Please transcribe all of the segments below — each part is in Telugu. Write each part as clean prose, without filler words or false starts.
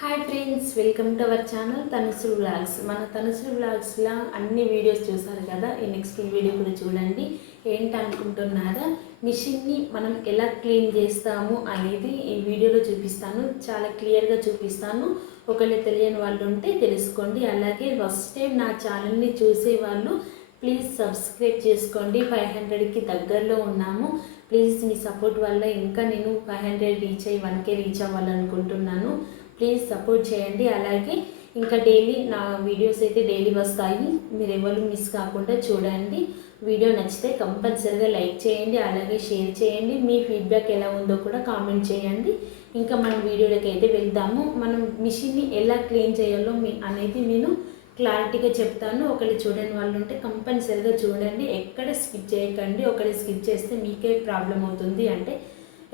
Hi friends, welcome to our channel Tanushree vlogs. మన తనుశ్రీ వ్లాగ్స్లో అన్ని వీడియోస్ చూసారు కదా. ఈ నెక్స్ట్ వీడియో కూడా చూడండి. ఏంటనుకుంటున్నారా, మిషన్ని మనం ఎలా క్లీన్ చేస్తాము అనేది ఈ వీడియోలో చూపిస్తాను. చాలా క్లియర్గా చూపిస్తాను. ఒకవేళ తెలియని వాళ్ళు ఉంటే తెలుసుకోండి. అలాగే ఫస్ట్ టైం నా ఛానల్ని చూసే వాళ్ళు ప్లీజ్ సబ్స్క్రైబ్ చేసుకోండి. 500కి దగ్గరలో ఉన్నాము. ప్లీజ్ మీ సపోర్ట్ వల్ల ఇంకా నేను 500 రీచ్ అయ్యి 1K రీచ్ అవ్వాలనుకుంటున్నాను. ప్లీజ్ సపోర్ట్ చేయండి. అలాగే ఇంకా డైలీ నా వీడియోస్ అయితే డైలీ వస్తాయి. మీరు ఎవరు మిస్ కాకుండా చూడండి. వీడియో నచ్చితే కంపల్సరీగా లైక్ చేయండి, అలాగే షేర్ చేయండి. మీ ఫీడ్బ్యాక్ ఎలా ఉందో కూడా కామెంట్ చేయండి. ఇంకా మనం వీడియోలోకి అయితే వెళ్దాము. మనం మిషన్ని ఎలా క్లీన్ చేయాలో అనేది నేను క్లారిటీగా చెప్తాను. ఒకళ్ళు చూడని వాళ్ళు ఉంటే కంపల్సరీగా చూడండి. ఎక్కడ స్కిప్ చేయకండి. ఒకళ్ళు స్కిప్ చేస్తే మీకే ప్రాబ్లం అవుతుంది. అంటే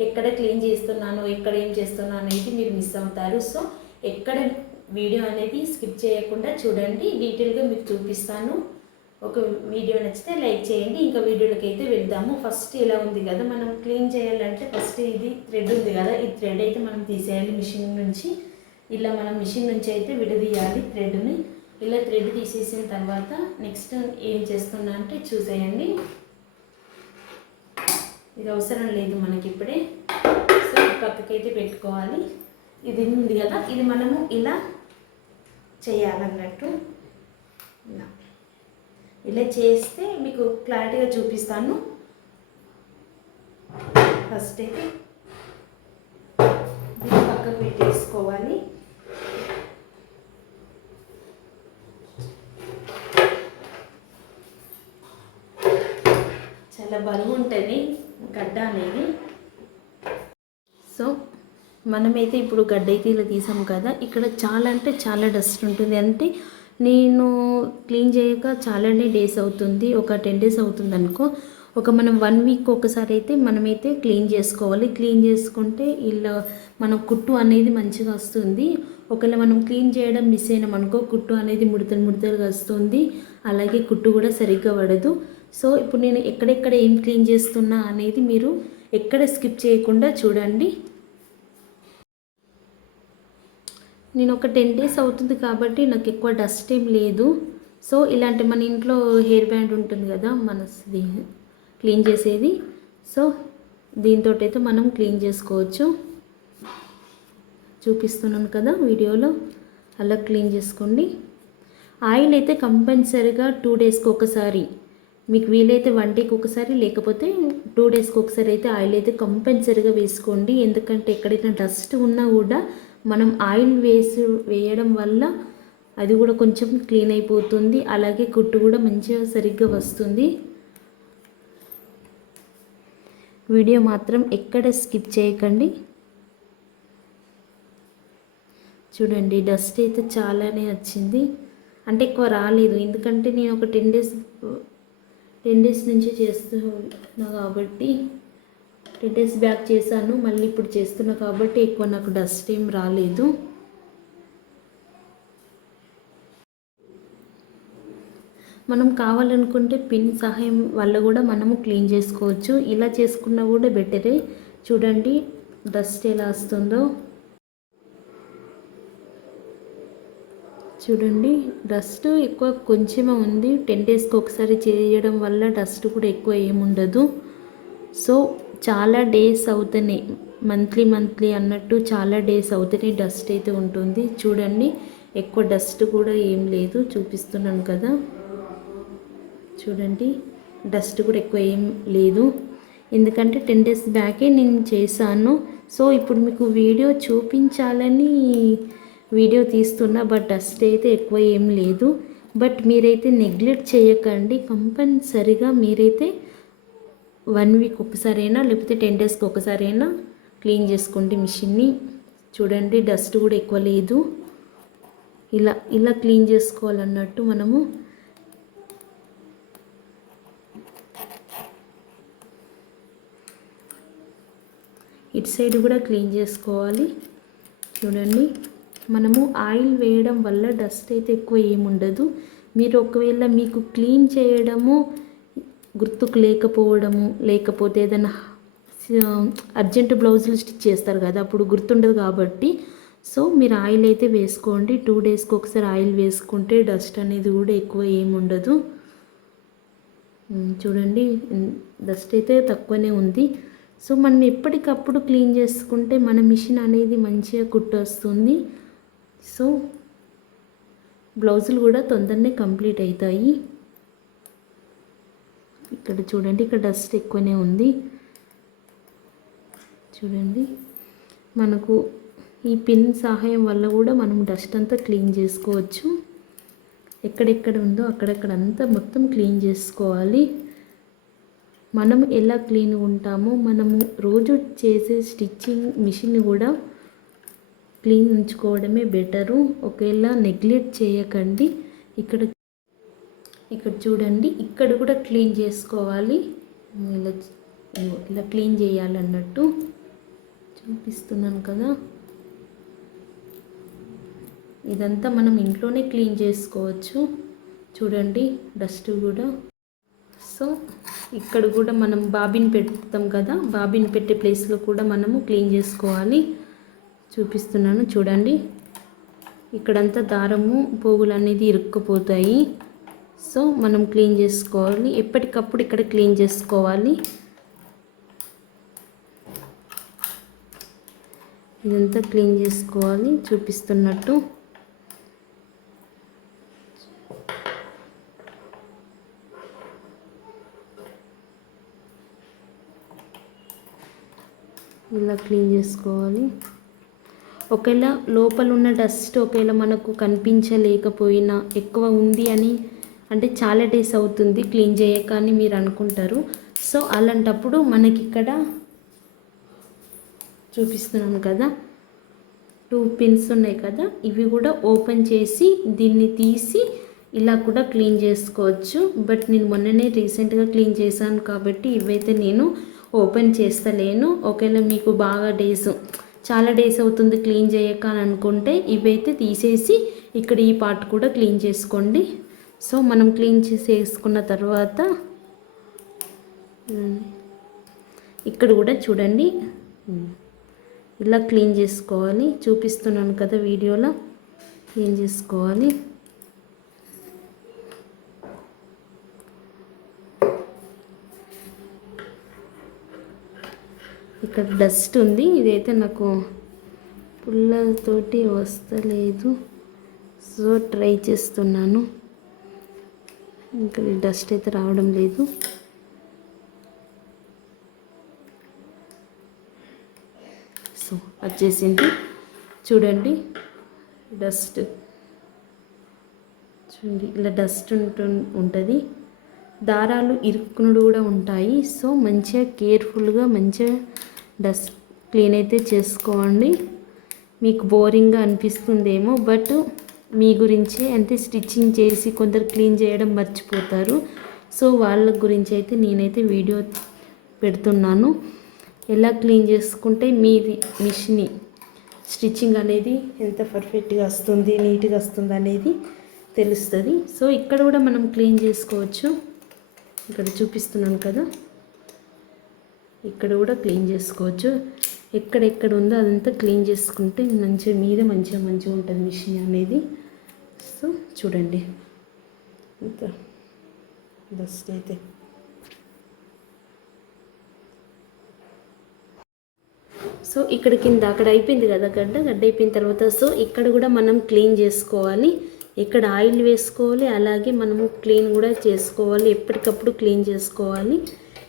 ఎక్కడ క్లీన్ చేస్తున్నాను, ఎక్కడ ఏం చేస్తున్నాను అనేది మీరు మిస్ అవుతారు. సో ఎక్కడ వీడియో అనేది స్కిప్ చేయకుండా చూడండి. డీటెయిల్గా మీకు చూపిస్తాను. ఒక వీడియో నచ్చితే లైక్ చేయండి. ఇంకా వీడియోలోకి అయితే వెళ్దాము. ఫస్ట్ ఇలా ఉంది కదా, మనం క్లీన్ చేయాలంటే ఫస్ట్ ఇది థ్రెడ్ ఉంది కదా, ఈ థ్రెడ్ అయితే మనం తీసేయాలి మిషన్ నుంచి. ఇలా మనం మిషన్ నుంచి అయితే విడదీయాలి థ్రెడ్ని. ఇలా థ్రెడ్ తీసేసిన తర్వాత నెక్స్ట్ ఏం చేస్తున్నా అంటే చూసేయండి. ఇది అవసరం లేదు మనకి ఇప్పుడే. సో పక్కకైతే పెట్టుకోవాలి. ఇది ఉంది కదా, ఇది మనము ఇలా చేయాలన్నట్టు. ఇలా చేస్తే మీకు క్లారిటీగా చూపిస్తాను. ఫస్ట్ అయితే పక్కకు పెట్టేసుకోవాలి. చాలా బరువు ఉంటుంది గడ్డ అనేది. సో మనమైతే ఇప్పుడు గడ్డ అయితే ఇలా తీసాము కదా, ఇక్కడ చాలా అంటే చాలా డస్ట్ ఉంటుంది. అంటే నేను క్లీన్ చేయక చాలానే డేస్ అవుతుంది, ఒక 10 days అవుతుంది అనుకో. మనం 1 week ఒకసారి అయితే మనమైతే క్లీన్ చేసుకోవాలి. క్లీన్ చేసుకుంటే ఇలా మన కుట్టు అనేది మంచిగా వస్తుంది. ఒకవేళ మనం క్లీన్ చేయడం మిస్ అయినాం అనుకో, కుట్టు అనేది ముడతలుగా వస్తుంది. అలాగే కుట్టు కూడా సరిగ్గా పడదు. సో ఇప్పుడు నేను ఎక్కడెక్కడ ఏం క్లీన్ చేస్తున్నా అనేది మీరు ఎక్కడ స్కిప్ చేయకుండా చూడండి. నేను ఒక 10 days అవుతుంది కాబట్టి నాకు ఎక్కువ డస్ట్ ఏం లేదు. సో ఇలాంటి మన ఇంట్లో హెయిర్ బ్యాండ్ ఉంటుంది కదా, మనది క్లీన్ చేసేది. సో దీంతో అయితే మనం క్లీన్ చేసుకోవచ్చు. చూపిస్తున్నాను కదా వీడియోలో, అలా క్లీన్ చేసుకోండి. ఆయిల్ అయితే కంపల్సరీగా 2 daysకి ఒకసారి, మీకు వీలైతే 1 dayకి ఒకసారి, లేకపోతే 2 daysకి ఒకసారి అయితే ఆయిల్ అయితే కంపల్సరీగా వేసుకోండి. ఎందుకంటే ఎక్కడైనా డస్ట్ ఉన్నా కూడా మనం ఆయిల్ వేయడం వల్ల అది కూడా కొంచెం క్లీన్ అయిపోతుంది. అలాగే కుట్టు కూడా మంచిగా సరిగ్గా వస్తుంది. వీడియో మాత్రం ఎక్కడ స్కిప్ చేయకండి. చూడండి, డస్ట్ అయితే చాలానే వచ్చింది. అంటే ఎక్కువ రాలేదు, ఎందుకంటే నేను ఒక 10 days నుంచి చేస్తున్నా కాబట్టి, 10 days బ్యాక్ చేశాను, మళ్ళీ ఇప్పుడు చేస్తున్నా కాబట్టి ఎక్కువ నాకు డస్ట్ ఏం రాలేదు. మనం కావాలనుకుంటే పిన్ సహాయం వల్ల కూడా మనము క్లీన్ చేసుకోవచ్చు. ఇలా చేసుకున్నా కూడా బెటరే. చూడండి డస్ట్ ఎలా వస్తుందో. చూడండి, డస్ట్ ఎక్కువ కొంచెమే ఉంది. 10 daysకి ఒకసారి చేయడం వల్ల డస్ట్ కూడా ఎక్కువ ఏముండదు. సో చాలా డేస్ అవుతున్నాయి, మంత్లీ అన్నట్టు చాలా డేస్ అవుతున్నాయి డస్ట్ అయితే ఉంటుంది. చూడండి, ఎక్కువ డస్ట్ కూడా ఏం లేదు, చూపిస్తున్నాను కదా. చూడండి, డస్ట్ కూడా ఎక్కువ ఏం లేదు, ఎందుకంటే 10 days బ్యాకే నేను చేశాను. సో ఇప్పుడు మీకు వీడియో చూపించాలని వీడియో తీస్తున్నా, బట్ డస్ట్ అయితే ఎక్కువ ఏం లేదు. బట్ మీరైతే నెగ్లెక్ట్ చేయకండి. కంపల్సరిగా మీరైతే 1 week ఒకసారైనా, లేకపోతే 10 daysకి ఒకసారైనా క్లీన్ చేసుకోండి మిషన్ని. చూడండి, డస్ట్ కూడా ఎక్కువ లేదు. ఇలా క్లీన్ చేసుకోవాలన్నట్టు మనము. ఇటు సైడ్ కూడా క్లీన్ చేసుకోవాలి. చూడండి, మనము ఆయిల్ వేయడం వల్ల డస్ట్ అయితే ఎక్కువ ఏముండదు. మీరు ఒకవేళ మీకు క్లీన్ చేయడము గుర్తుకు లేకపోవడము, లేకపోతే ఏదైనా అర్జెంట్ బ్లౌజులు స్టిచ్ చేస్తారు కదా, అప్పుడు గుర్తుండదు కాబట్టి సో మీరు ఆయిల్ అయితే వేసుకోండి. 2 డేస్కి ఒకసారి ఆయిల్ వేసుకుంటే డస్ట్ అనేది కూడా ఎక్కువ ఏముండదు. చూడండి డస్ట్ అయితే తక్కువనే ఉంది. సో మనం ఎప్పటికప్పుడు క్లీన్ చేసుకుంటే మన మిషన్ అనేది మంచిగా కుట్టు వస్తుంది. సో బ్లౌజులు కూడా తొందరనే కంప్లీట్ అవుతాయి. ఇక్కడ చూడండి, ఇక్కడ డస్ట్ ఎక్కువనే ఉంది. చూడండి, మనకు ఈ పిన్ సహాయం వల్ల కూడా మనం డస్ట్ అంతా క్లీన్ చేసుకోవచ్చు. ఎక్కడెక్కడ ఉందో అక్కడెక్కడ అంతా మొత్తం క్లీన్ చేసుకోవాలి. మనం ఎలా క్లీన్ ఉంటామో మనము రోజు చేసే స్టిచ్చింగ్ మిషన్ కూడా క్లీన్ ఉంచుకోవడమే బెటరు. ఒకవేళ నెగ్లెక్ట్ చేయకండి. ఇక్కడ చూడండి, ఇక్కడ కూడా క్లీన్ చేసుకోవాలి. ఇలా క్లీన్ చేయాలన్నట్టు చూపిస్తున్నాను కదా. ఇదంతా మనం ఇంట్లోనే క్లీన్ చేసుకోవచ్చు. చూడండి డస్ట్ కూడా. సో ఇక్కడ కూడా మనం బాబిన్ పెడతాం కదా, బాబిన్ పెట్టే ప్లేస్లో కూడా మనము క్లీన్ చేసుకోవాలి. చూపిస్తున్నాను చూడండి, ఇక్కడంతా దారము పోగులు అనేది ఇరుక్కుపోతాయి. సో మనం క్లీన్ చేసుకోవాలి. ఎప్పటికప్పుడు ఇక్కడ క్లీన్ చేసుకోవాలి. ఇదంతా క్లీన్ చేసుకోవాలి చూపిస్తున్నట్టు. ఇలా క్లీన్ చేసుకోవాలి. ఒకవేళ లోపల ఉన్న డస్ట్ ఒకవేళ మనకు కనిపించలేకపోయినా ఎక్కువ ఉంది అని అంటే చాలా డేస్ అవుతుంది క్లీన్ చేయక అని మీరు అనుకుంటారు. సో అలాంటప్పుడు మనకి ఇక్కడ చూపిస్తున్నాను కదా, 2 పిన్స్ ఉన్నాయి కదా, ఇవి కూడా ఓపెన్ చేసి దీన్ని తీసి ఇలా కూడా క్లీన్ చేసుకోవచ్చు. బట్ నేను మొన్ననే రీసెంట్గా క్లీన్ చేశాను కాబట్టి ఇవైతే నేను ఓపెన్ చేస్తలేను. ఒకవేళ మీకు బాగా చాలా డేస్ అవుతుంది క్లీన్ చేయక అని అనుకుంటే ఇవైతే తీసేసి ఇక్కడ ఈ పార్ట్ కూడా క్లీన్ చేసుకోండి. సో మనం క్లీన్ చేసుకున్న తర్వాత ఇక్కడ కూడా చూడండి ఇలా క్లీన్ చేసుకోవాలి. చూపిస్తున్నాను కదా వీడియోలో క్లీన్ చేసుకోవాలి. ఇక్కడ డస్ట్ ఉంది, ఇదైతే నాకు పుల్లతోటి వస్తలేదు. సో ట్రై చేస్తున్నాను. ఇక్కడ డస్ట్ అయితే రావడం లేదు. సో వచ్చేసింది చూడండి డస్ట్. చూడండి ఇలా డస్ట్ ఉంటుంది. దారాలు ఇరుక్కునుడు కూడా ఉంటాయి. సో మంచిగా కేర్ఫుల్గా మంచిగా డస్ట్ క్లీన్ అయితే చేసుకోండి. మీకు బోరింగ్గా అనిపిస్తుందేమో, బట్ మీ గురించే అంటే స్టిచ్చింగ్ చేసి కొందరు క్లీన్ చేయడం మర్చిపోతారు. సో వాళ్ళ గురించి అయితే నేనైతే వీడియో పెడుతున్నాను. ఎలా క్లీన్ చేసుకుంటే మీ మిషన్ స్టిచ్చింగ్ అనేది ఎంత పర్ఫెక్ట్గా వస్తుంది, నీట్గా వస్తుంది అనేది తెలుస్తుంది. సో ఇక్కడ కూడా మనం క్లీన్ చేసుకోవచ్చు. ఇక్కడ చూపిస్తున్నాను కదా, ఇక్కడ కూడా క్లీన్ చేసుకోవచ్చు. ఎక్కడెక్కడ ఉందో అదంతా క్లీన్ చేసుకుంటే మంచిగా ఉంటుంది మిషన్ అనేది. సో చూడండి ఇంత డస్ట్ అయితే. సో ఇక్కడ కింద అక్కడ అయిపోయింది కదా, గడ్డ అయిపోయిన తర్వాత సో ఇక్కడ కూడా మనం క్లీన్ చేసుకోవాలి. ఇక్కడ ఆయిల్ వేసుకోవాలి, అలాగే మనము క్లీన్ కూడా చేసుకోవాలి. ఎప్పటికప్పుడు క్లీన్ చేసుకోవాలి.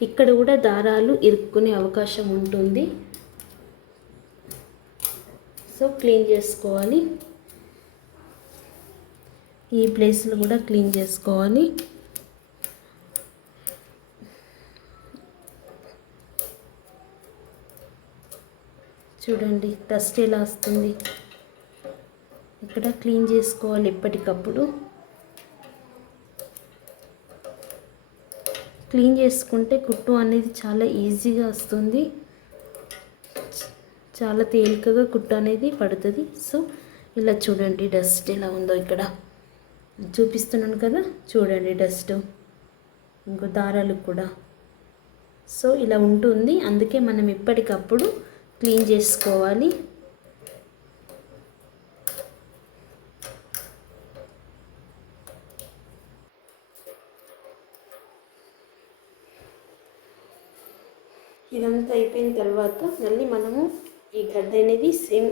ఇక్కడ కూడా దారాలు ఇరుక్కునే అవకాశం ఉంటుంది. సో క్లీన్ చేసుకోవాలి. ఈ ప్లేస్లో కూడా క్లీన్ చేసుకోవాలి. చూడండి డస్ట్ ఎలా వస్తుంది. ఇక్కడ క్లీన్ చేసుకోవాలి ఎప్పటికప్పుడు. క్లీన్ చేసుకుంటే కుట్టు అనేది చాలా ఈజీగా వస్తుంది, చాలా తేలికగా కుట్టు అనేది పడుతుంది. సో ఇలా చూడండి డస్ట్ ఎలా ఉందో ఇక్కడ చూపిస్తున్నాను కదా, చూడండి డస్ట్ ఇంకో దారాలు కూడా. సో ఇలా ఉంటుంది, అందుకే మనం ఎప్పటికప్పుడు క్లీన్ చేసుకోవాలి. ఇదంతా అయిపోయిన తర్వాత మళ్ళీ మనము ఈ గడ్డ అనేది సేమ్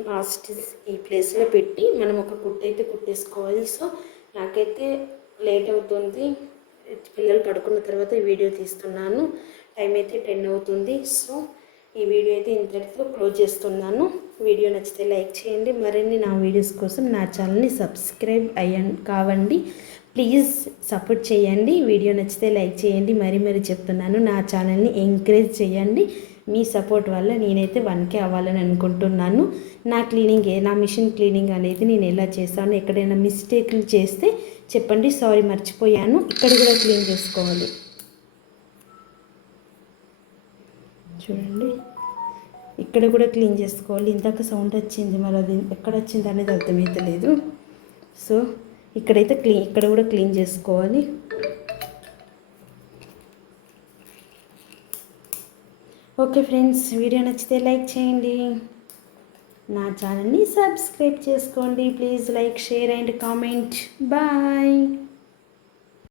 ఈ ప్లేస్లో పెట్టి మనం ఒక కుట్టు అయితే కుట్టేసుకోవాలి. సో నాకైతే లేట్ అవుతుంది, పిల్లలు పడుకున్న తర్వాత ఈ వీడియో తీస్తున్నాను. టైం అయితే 10 అవుతుంది. సో ఈ వీడియో అయితే ఇంతటితో క్లోజ్ చేస్తున్నాను. వీడియో నచ్చితే లైక్ చేయండి. మరిన్ని నా వీడియోస్ కోసం నా ఛానల్ని సబ్స్క్రైబ్ కావండి. ప్లీజ్ సపోర్ట్ చేయండి. వీడియో నచ్చితే లైక్ చేయండి. మరీ చెప్తున్నాను, నా ఛానల్ని ఎంకరేజ్ చేయండి. మీ సపోర్ట్ వల్ల నేనైతే 1K అవ్వాలని అనుకుంటున్నాను. నా మిషన్ క్లీనింగ్ అనేది నేను ఎలా చేస్తాను, ఎక్కడైనా మిస్టేక్లు చేస్తే చెప్పండి. సారీ మర్చిపోయాను. ఇక్కడ కూడా క్లీన్ చేసుకోవాలి. చూడండి, ఇక్కడ కూడా క్లీన్ చేసుకోవాలి. ఇందాక సౌండ్ వచ్చింది, మరి అది ఎక్కడ వచ్చింది అనేది అర్థమవుతలేదు. సో ఇక్కడైతే ఇక్కడ కూడా క్లీన్ చేసుకోవాలి. ఓకే ఫ్రెండ్స్, వీడియో నచ్చితే లైక్ చేయండి. నా ఛానల్ని సబ్స్క్రైబ్ చేసుకోండి. Please like, share and comment. Bye.